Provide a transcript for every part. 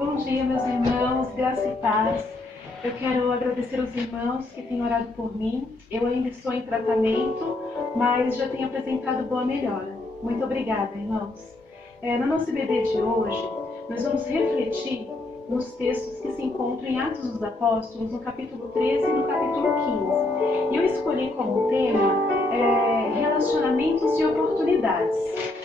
Bom dia, meus irmãos, graça e paz. Eu quero agradecer aos irmãos que têm orado por mim. Eu ainda estou em tratamento, mas já tenho apresentado boa melhora. Muito obrigada, irmãos. No nosso IBD de hoje, nós vamos refletir nos textos que se encontram em Atos dos Apóstolos, no capítulo 13 e no capítulo 15. E eu escolhi como tema relacionamentos e oportunidades.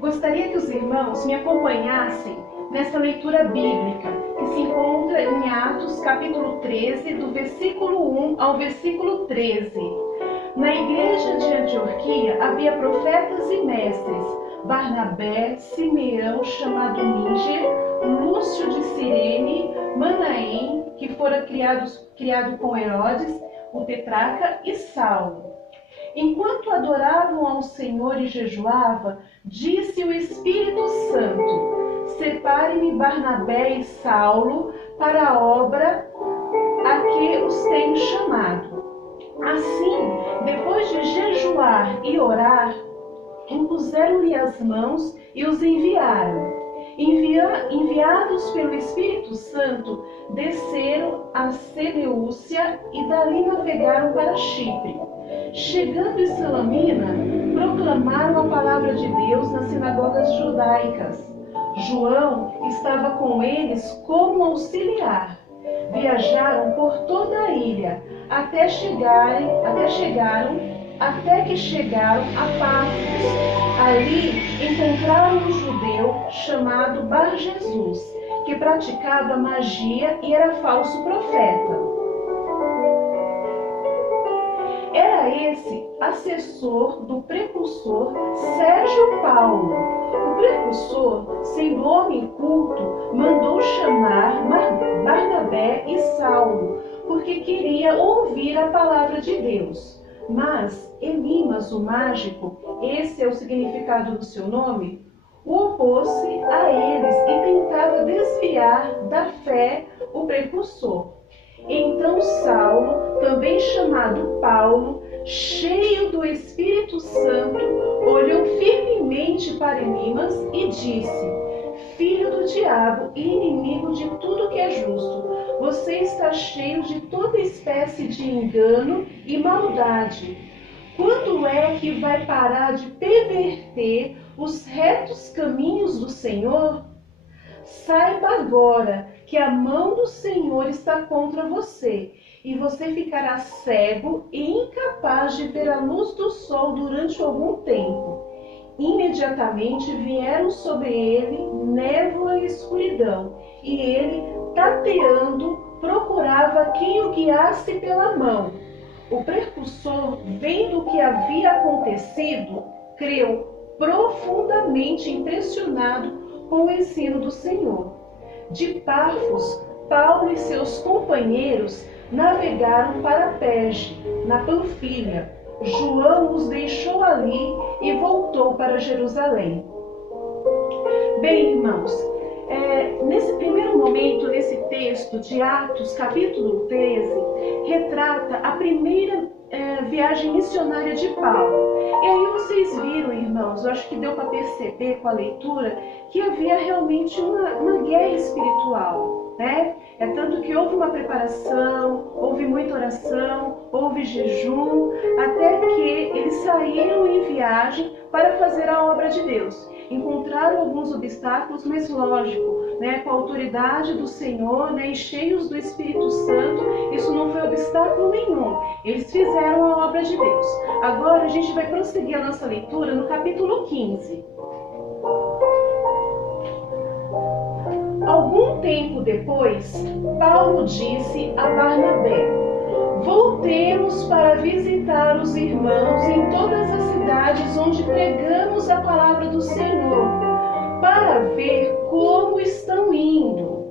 Gostaria que os irmãos me acompanhassem nessa leitura bíblica, que se encontra em Atos capítulo 13, do versículo 1 ao versículo 13. Na igreja de Antioquia havia profetas e mestres, Barnabé, Simeão, chamado Níger, Lúcio de Cirene, Manaém, que fora criado com Herodes, o tetrarca, e Saulo. Enquanto adoravam ao Senhor e jejuava, disse o Espírito Santo: separe-me Barnabé e Saulo para a obra a que os tenho chamado. Assim, depois de jejuar e orar, impuseram-lhe as mãos e os enviaram. Enviados pelo Espírito Santo, desceram a Seleucia e dali navegaram para Chipre. Chegando em Salamina, proclamaram a palavra de Deus nas sinagogas judaicas. João estava com eles como auxiliar. Viajaram por toda a ilha, até que chegaram a Pafos. Ali encontraram um judeu chamado Bar-Jesus, que praticava magia e era falso profeta. Era esse assessor do precursor Sérgio Paulo. O precursor, sendo homem culto, mandou chamar Barnabé e Saulo, porque queria ouvir a palavra de Deus. Mas Elimas, o mágico, esse é o significado do seu nome, opôs-se a eles e tentava desviar da fé o precursor. Então Saulo, também chamado Paulo, cheio do Espírito Santo, olhou firmemente para Elimas e disse: filho do diabo e inimigo de tudo que é justo, você está cheio de toda espécie de engano e maldade. Quando é que vai parar de perverter os retos caminhos do Senhor? Saiba agora que a mão do Senhor está contra você, e você ficará cego e incapaz de ver a luz do sol durante algum tempo. Imediatamente vieram sobre ele névoa e escuridão, e ele, tateando, procurava quem o guiasse pela mão. O precursor, vendo o que havia acontecido, creu, profundamente impressionado com o ensino do Senhor. De Pafos, Paulo e seus companheiros navegaram para Perge, na Panfilha. João os deixou ali e voltou para Jerusalém. Bem, irmãos, nesse primeiro momento, nesse texto de Atos, capítulo 13, retrata a primeira viagem missionária de Paulo. E aí vocês viram, irmãos, eu acho que deu para perceber com a leitura que havia realmente uma guerra espiritual, né? É tanto que houve uma preparação, houve muita oração, houve jejum, até que eles saíram em viagem para fazer a obra de Deus. Encontraram alguns obstáculos, mas lógico, né, com a autoridade do Senhor, né, e cheios do Espírito Santo, isso não foi obstáculo nenhum. Eles fizeram a obra de Deus. Agora a gente vai prosseguir a nossa leitura no capítulo 15. Algum tempo depois, Paulo disse a Barnabé: voltemos para visitar os irmãos em todas as cidades onde pregamos a palavra do Senhor, para ver como estão indo.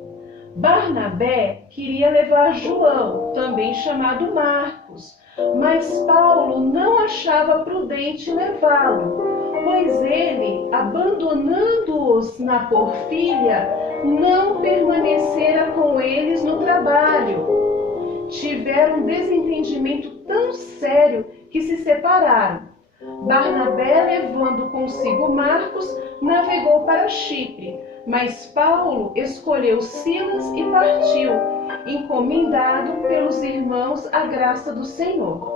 Barnabé queria levar João, também chamado Marcos, mas Paulo não achava prudente levá-lo, pois ele, abandonando-os na Porfília, não permanecera com eles no trabalho. Tiveram um desentendimento tão sério que se separaram. Barnabé, levando consigo Marcos, navegou para Chipre, mas Paulo escolheu Silas e partiu, encomendado pelos irmãos à graça do Senhor.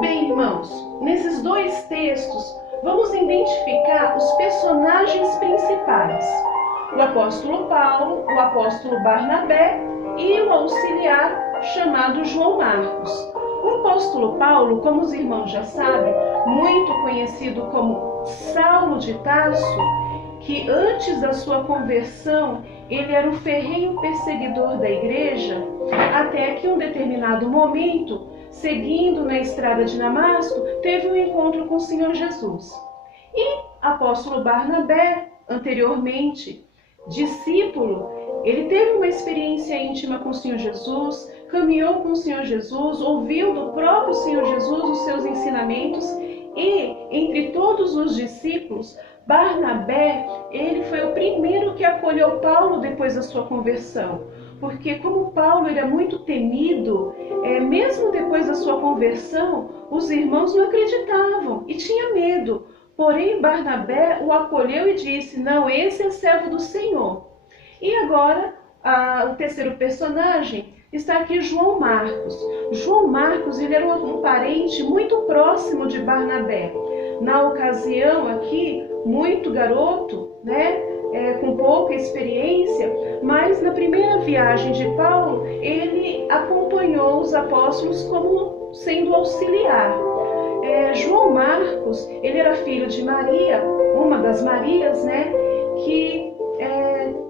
Bem, irmãos, nesses dois textos, vamos identificar os personagens principais: o apóstolo Paulo, o apóstolo Barnabé e o auxiliar chamado João Marcos. O apóstolo Paulo, como os irmãos já sabem, muito conhecido como Saulo de Tarso, que antes da sua conversão ele era o ferrenho perseguidor da igreja, até que em um determinado momento, seguindo na estrada de Damasco, teve um encontro com o Senhor Jesus. E apóstolo Barnabé, anteriormente discípulo, ele teve uma experiência íntima com o Senhor Jesus, caminhou com o Senhor Jesus, ouviu do próprio Senhor Jesus os seus ensinamentos, e entre todos os discípulos, Barnabé, ele foi o primeiro que acolheu Paulo depois da sua conversão. Porque como Paulo era muito temido, mesmo depois da sua conversão, os irmãos não acreditavam e tinham medo. Porém, Barnabé o acolheu e disse: não, esse é servo do Senhor. E agora, o terceiro personagem está aqui, João Marcos. João Marcos, ele era um parente muito próximo de Barnabé. Na ocasião aqui, muito garoto, com pouca experiência, mas na primeira viagem de Paulo, ele acompanhou os apóstolos como sendo auxiliar. João Marcos, ele era filho de Maria, uma das Marias, que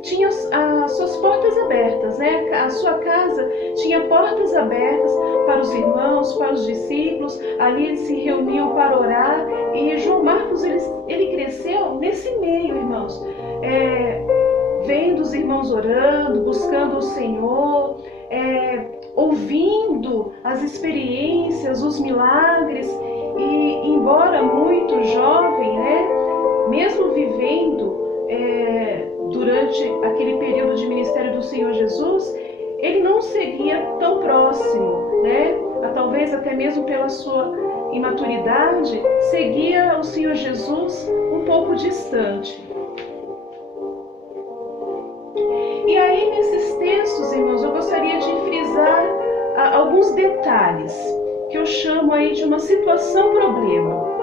tinha as suas portas abertas, a sua casa tinha portas abertas para os irmãos, para os discípulos, ali eles se reuniam para orar, e João Marcos, ele cresceu nesse meio, irmãos, vendo os irmãos orando, buscando o Senhor, ouvindo as experiências, os milagres, e embora muito jovem, mesmo vivendo durante aquele período de ministério do Senhor Jesus, ele não seguia tão próximo, talvez até mesmo pela sua imaturidade, seguia o Senhor Jesus um pouco distante. E aí, nesses textos, irmãos, eu gostaria de frisar alguns detalhes que eu chamo aí de uma situação-problema.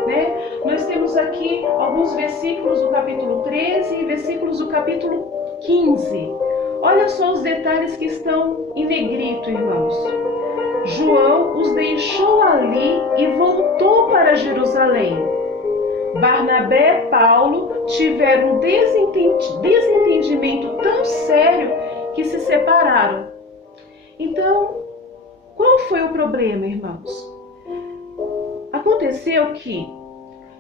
Nós temos aqui alguns versículos do capítulo 13 e versículos do capítulo 15. Olha só os detalhes que estão em negrito, irmãos. João os deixou ali e voltou para Jerusalém. Barnabé e Paulo tiveram um desentendimento tão sério que se separaram. Então, qual foi o problema, irmãos? Aconteceu que,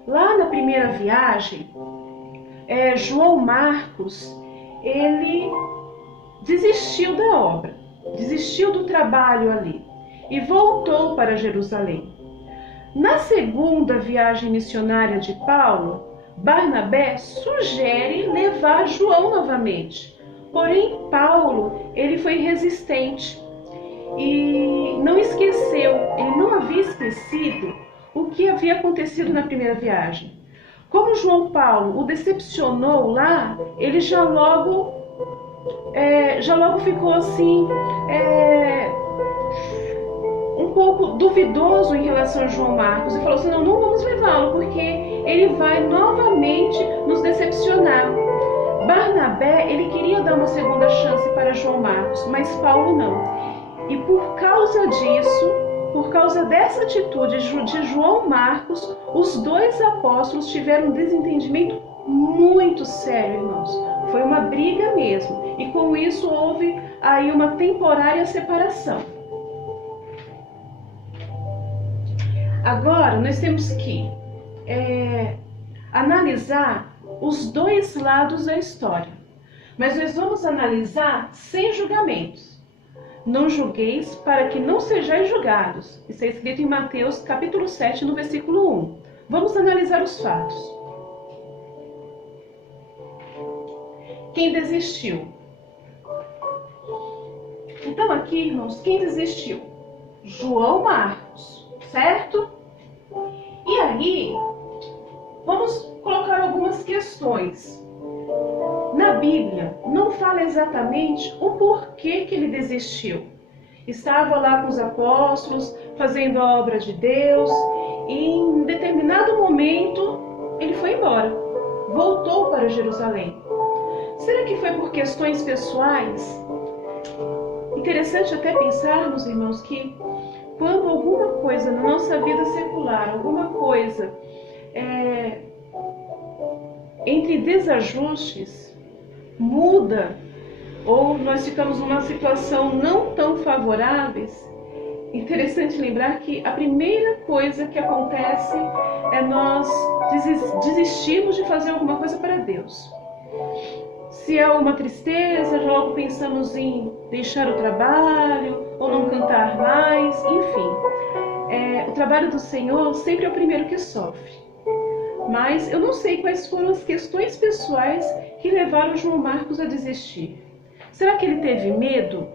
lá na primeira viagem, João Marcos, ele desistiu da obra, desistiu do trabalho ali e voltou para Jerusalém. Na segunda viagem missionária de Paulo, Barnabé sugere levar João novamente. Porém, Paulo, ele foi resistente e não esqueceu, ele não havia esquecido o que havia acontecido na primeira viagem. Como João Paulo o decepcionou lá, ele já logo ficou assim, um pouco duvidoso em relação a João Marcos e falou assim: não vamos levá-lo, porque ele vai novamente nos decepcionar. Barnabé, ele queria dar uma segunda chance para João Marcos, mas Paulo não. E por causa disso, por causa dessa atitude de João Marcos, os dois apóstolos tiveram um desentendimento muito sério, irmãos. Foi uma briga mesmo. E com isso houve aí uma temporária separação. Agora nós temos que analisar os dois lados da história. Mas nós vamos analisar sem julgamentos. Não julgueis para que não sejais julgados. Isso é escrito em Mateus capítulo 7, no versículo 1. Vamos analisar os fatos. Quem desistiu? Então aqui, irmãos, quem desistiu? João Marcos, certo? E aí, vamos colocar algumas questões. Na Bíblia, não fala exatamente o porquê que ele desistiu. Estava lá com os apóstolos, fazendo a obra de Deus, e em determinado momento ele foi embora, voltou para Jerusalém. Será que foi por questões pessoais? Interessante até pensarmos, irmãos, que quando alguma coisa na nossa vida secular, alguma coisa entre desajustes, muda, ou nós ficamos numa situação não tão favoráveis, interessante lembrar que a primeira coisa que acontece é nós desistirmos de fazer alguma coisa para Deus. Se é uma tristeza, logo pensamos em deixar o trabalho, ou não cantar mais, enfim. O trabalho do Senhor sempre é o primeiro que sofre. Mas eu não sei quais foram as questões pessoais que levaram João Marcos a desistir. Será que ele teve medo?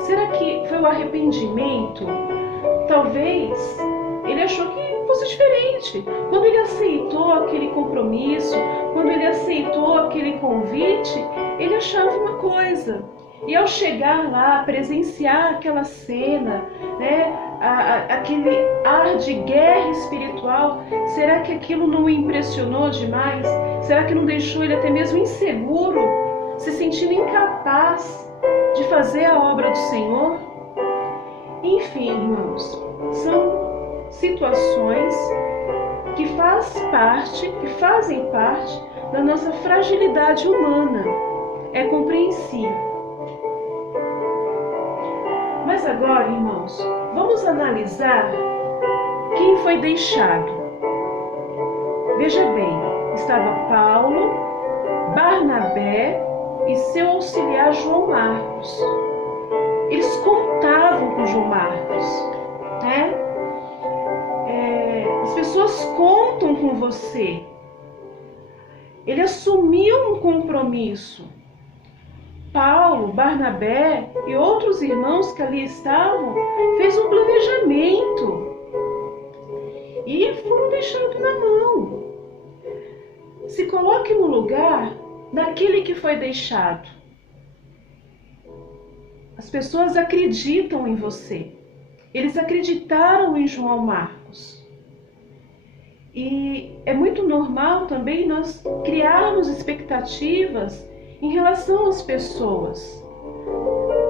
Será que foi o arrependimento? Talvez ele achou que fosse diferente. Quando ele aceitou aquele compromisso, quando ele aceitou aquele convite, ele achava uma coisa. E ao chegar lá, presenciar aquela cena, aquele ar de guerra espiritual, será que aquilo não o impressionou demais? Será que não deixou ele até mesmo inseguro, se sentindo incapaz de fazer a obra do Senhor? Enfim, irmãos, são situações que fazem parte da nossa fragilidade humana. É compreensível. Mas agora, irmãos, vamos analisar quem foi deixado. Veja bem, estava Paulo, Barnabé e seu auxiliar João Marcos. Eles contavam com João Marcos, né? As pessoas contam com você. Ele assumiu um compromisso. Paulo, Barnabé e outros irmãos que ali estavam fez um planejamento e foram deixados na mão. Se coloque no lugar daquele que foi deixado. As pessoas acreditam em você. Eles acreditaram em João Marcos. E é muito normal também nós criarmos expectativas em relação às pessoas.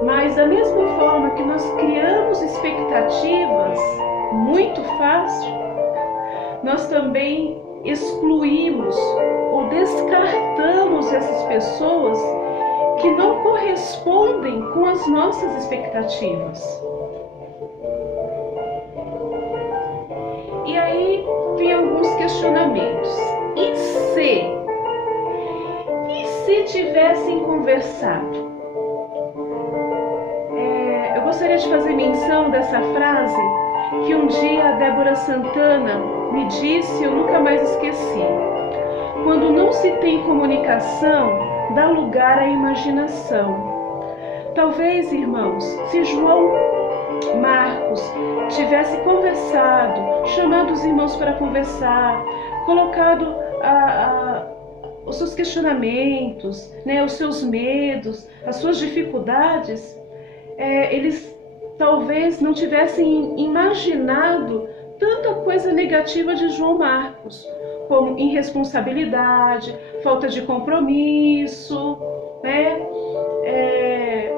Mas da mesma forma que nós criamos expectativas muito fácil, nós também excluímos ou descartamos essas pessoas que não correspondem com as nossas expectativas. E aí vem alguns questionamentos. E se tivessem conversado? Eu gostaria de fazer menção dessa frase que um dia a Débora Santana me disse e eu nunca mais esqueci. Quando não se tem comunicação, dá lugar à imaginação. Talvez, irmãos, se João Marcos tivesse conversado, chamado os irmãos para conversar, colocado os seus questionamentos, os seus medos, as suas dificuldades, eles talvez não tivessem imaginado tanta coisa negativa de João Marcos, como irresponsabilidade, falta de compromisso,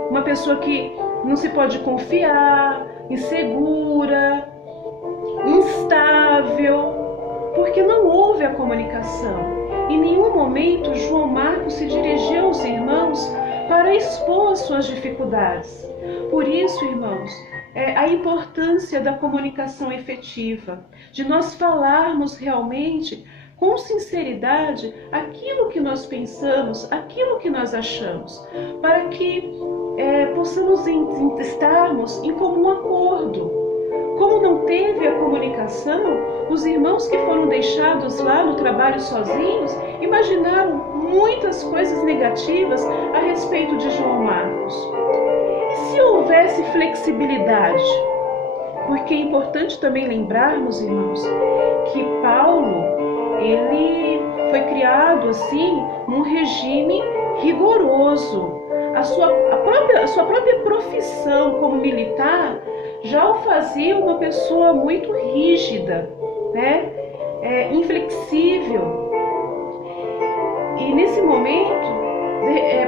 uma pessoa que não se pode confiar, insegura, instável, porque não houve a comunicação. Em nenhum momento João Marcos se dirigiu aos irmãos para expor as suas dificuldades. Por isso, irmãos, a importância da comunicação efetiva, de nós falarmos realmente com sinceridade aquilo que nós pensamos, aquilo que nós achamos, para que possamos estarmos em comum acordo. Como não teve a comunicação, os irmãos que foram deixados lá no trabalho sozinhos imaginaram muitas coisas negativas a respeito de João Marcos. E se houvesse flexibilidade? Porque é importante também lembrarmos, irmãos, que Paulo, ele foi criado assim, num regime rigoroso. A sua própria profissão como militar já o fazia uma pessoa muito rígida, né? Inflexível. E nesse momento,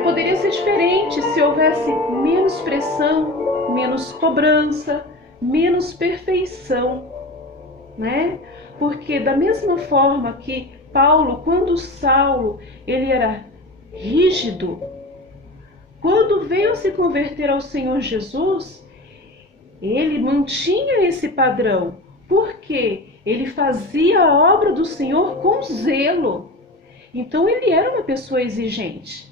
poderia ser diferente se houvesse menos pressão, menos cobrança, menos perfeição, né? Porque da mesma forma que Paulo, quando Saulo, ele era rígido, quando veio se converter ao Senhor Jesus, ele mantinha esse padrão, porque ele fazia a obra do Senhor com zelo. Então ele era uma pessoa exigente.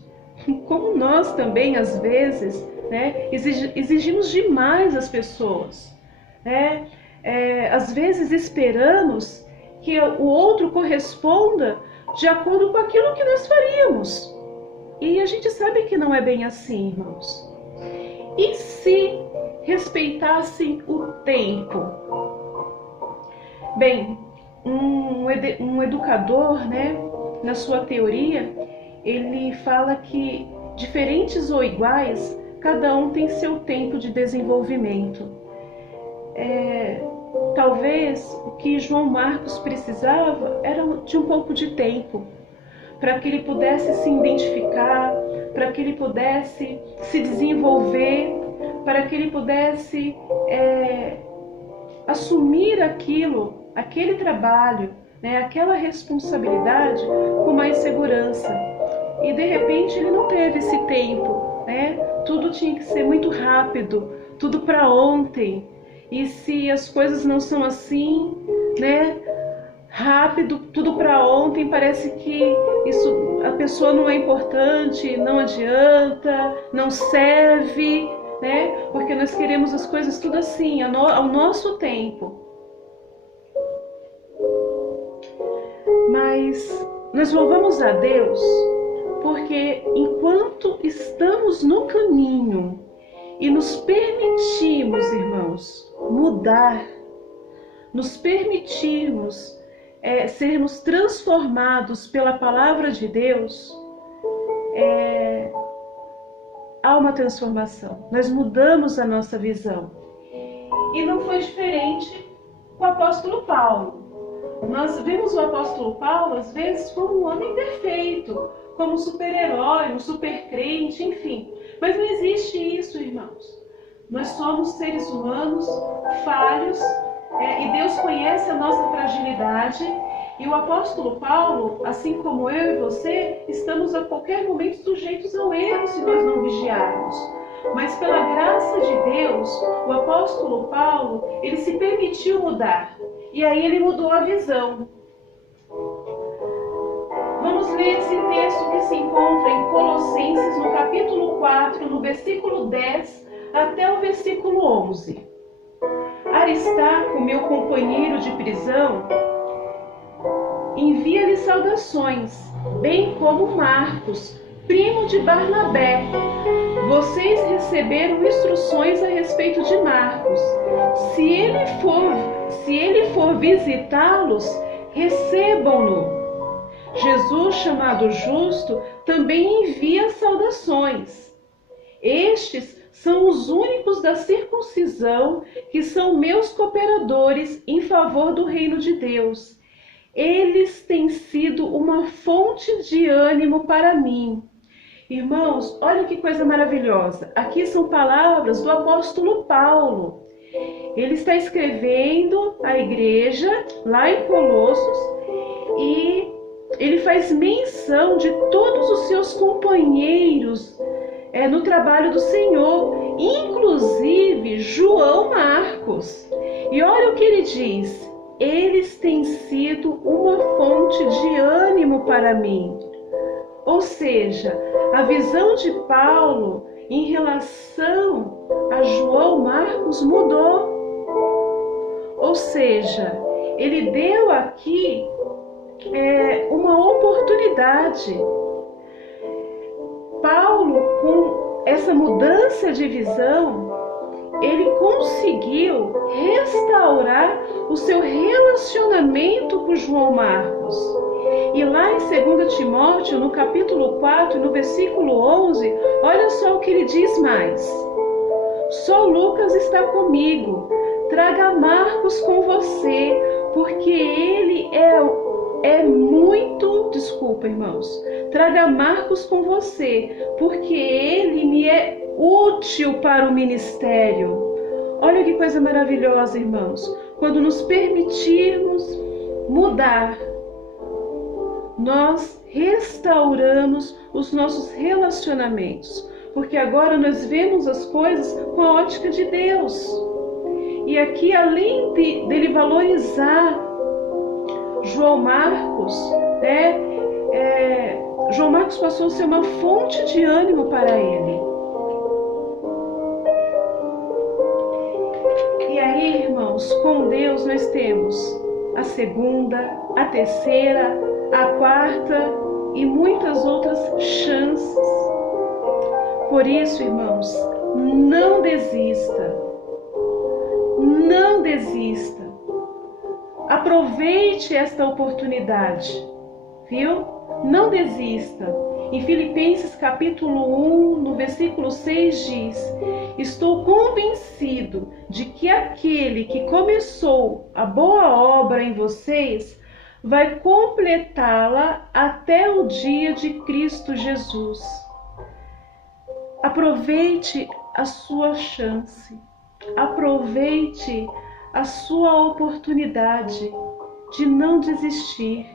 Como nós também, às vezes, né, exigimos demais as pessoas. Né? Às vezes esperamos que o outro corresponda de acordo com aquilo que nós faríamos. E a gente sabe que não é bem assim, irmãos. E se respeitassem o tempo? Bem, um educador, né, na sua teoria, ele fala que diferentes ou iguais, cada um tem seu tempo de desenvolvimento. Talvez o que João Marcos precisava era de um pouco de tempo, para que ele pudesse se identificar, para que ele pudesse se desenvolver, para que ele pudesse assumir aquele trabalho, né, aquela responsabilidade com mais segurança. E de repente ele não teve esse tempo, né? Tudo tinha que ser muito rápido, tudo para ontem. E se as coisas não são assim, né? Rápido, tudo para ontem, parece que a pessoa não é importante, não adianta, não serve, né? Porque nós queremos as coisas tudo assim, ao nosso tempo. Mas nós louvamos a Deus porque enquanto estamos no caminho e nos permitimos, irmãos, mudar, nos permitirmos sermos transformados pela palavra de Deus, há uma transformação. Nós mudamos a nossa visão. E não foi diferente com o apóstolo Paulo. Nós vemos o apóstolo Paulo, às vezes, como um homem perfeito, como um super-herói, um super-crente, enfim. Mas não existe isso, irmãos. Nós somos seres humanos, falhos, e Deus conhece a nossa fragilidade. E o apóstolo Paulo, assim como eu e você, estamos a qualquer momento sujeitos ao erro se nós não vigiarmos. Mas pela graça de Deus, o apóstolo Paulo, ele se permitiu mudar. E aí ele mudou a visão. Vamos ler esse texto que se encontra em Colossenses, no capítulo 4, no versículo 10 até o versículo 11. Aristarco, meu companheiro de prisão, envia-lhe saudações, bem como Marcos, primo de Barnabé. Vocês receberam instruções a respeito de Marcos. Se ele for visitá-los, recebam-no. Jesus, chamado Justo, também envia saudações. Estes são os únicos da circuncisão que são meus cooperadores em favor do reino de Deus. Eles têm sido uma fonte de ânimo para mim. Irmãos, olha que coisa maravilhosa. Aqui são palavras do apóstolo Paulo. Ele está escrevendo à igreja, lá em Colossos, e ele faz menção de todos os seus companheiros no trabalho do Senhor, inclusive João Marcos. E olha o que ele diz: eles têm sido uma fonte de ânimo para mim. Ou seja, a visão de Paulo em relação a João Marcos mudou. Ou seja, ele deu aqui uma oportunidade. Paulo, com essa mudança de visão, ele conseguiu restaurar o seu relacionamento com João Marcos. E lá em 2 Timóteo, no capítulo 4, no versículo 11, olha só o que ele diz mais. Só Lucas está comigo. Traga Marcos com você, porque ele é muito... Desculpa, irmãos. Traga Marcos com você, porque ele me é útil para o ministério. Olha que coisa maravilhosa, irmãos. Quando nos permitirmos mudar, nós restauramos os nossos relacionamentos, porque agora nós vemos as coisas com a ótica de Deus. E aqui, além dele valorizar João Marcos, João Marcos passou a ser uma fonte de ânimo para ele. E aí, irmãos, com Deus nós temos a segunda, a terceira, a quarta e muitas outras chances. Por isso, irmãos, não desista. Não desista. Aproveite esta oportunidade, viu? Não desista. Em Filipenses capítulo 1, no versículo 6 diz: estou convencido de que aquele que começou a boa obra em vocês vai completá-la até o dia de Cristo Jesus. Aproveite a sua chance. Aproveite a sua oportunidade de não desistir,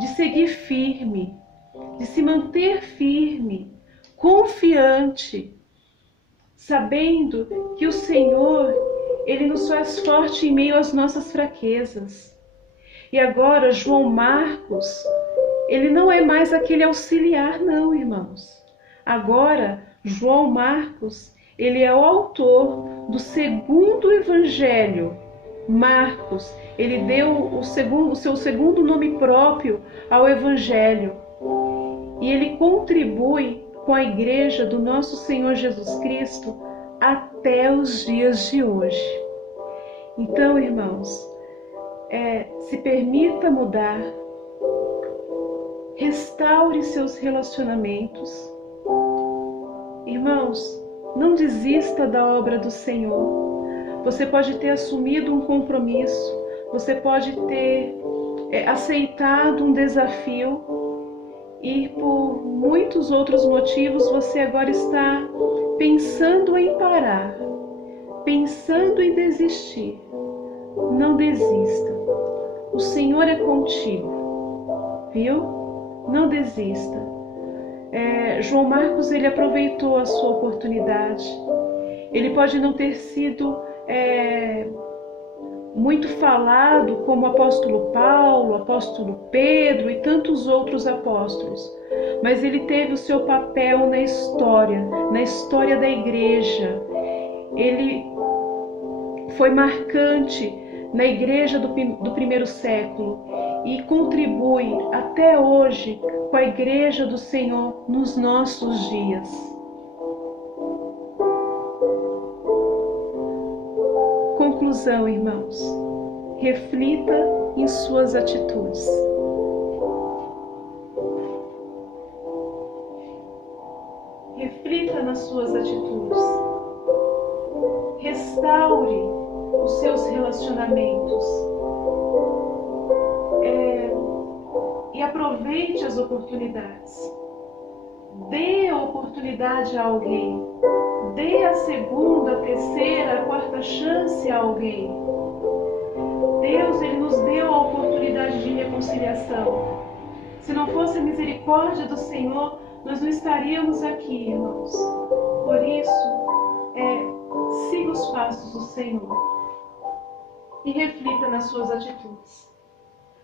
de seguir firme, de se manter firme, confiante, sabendo que o Senhor, Ele nos faz forte em meio às nossas fraquezas. E agora, João Marcos, ele não é mais aquele auxiliar, não, irmãos. Agora, João Marcos, ele é o autor do segundo evangelho. Marcos, ele deu o seu segundo nome próprio ao evangelho. E ele contribui com a igreja do nosso Senhor Jesus Cristo até os dias de hoje. Então, irmãos, se permita mudar, restaure seus relacionamentos. Irmãos, não desista da obra do Senhor. Você pode ter assumido um compromisso, você pode ter aceitado um desafio e por muitos outros motivos você agora está pensando em parar, pensando em desistir. Não desista. O Senhor é contigo, viu? Não desista. João Marcos, ele aproveitou a sua oportunidade. Ele pode não ter sido muito falado como o apóstolo Paulo, o apóstolo Pedro e tantos outros apóstolos, mas ele teve o seu papel na história da igreja. Ele foi marcante na igreja do primeiro século e contribui até hoje com a igreja do Senhor nos nossos dias. Conclusão, irmãos, reflita em suas atitudes. Reflita nas suas atitudes. Restaure os seus relacionamentos. E aproveite as oportunidades. Dê a oportunidade a alguém. Dê a segunda, a terceira, a quarta chance a alguém. Deus, Ele nos deu a oportunidade de reconciliação. Se não fosse a misericórdia do Senhor, nós não estaríamos aqui, irmãos. Por isso, siga os passos do Senhor e reflita nas suas atitudes.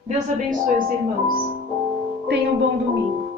Deus abençoe os irmãos. Tenha um bom domingo.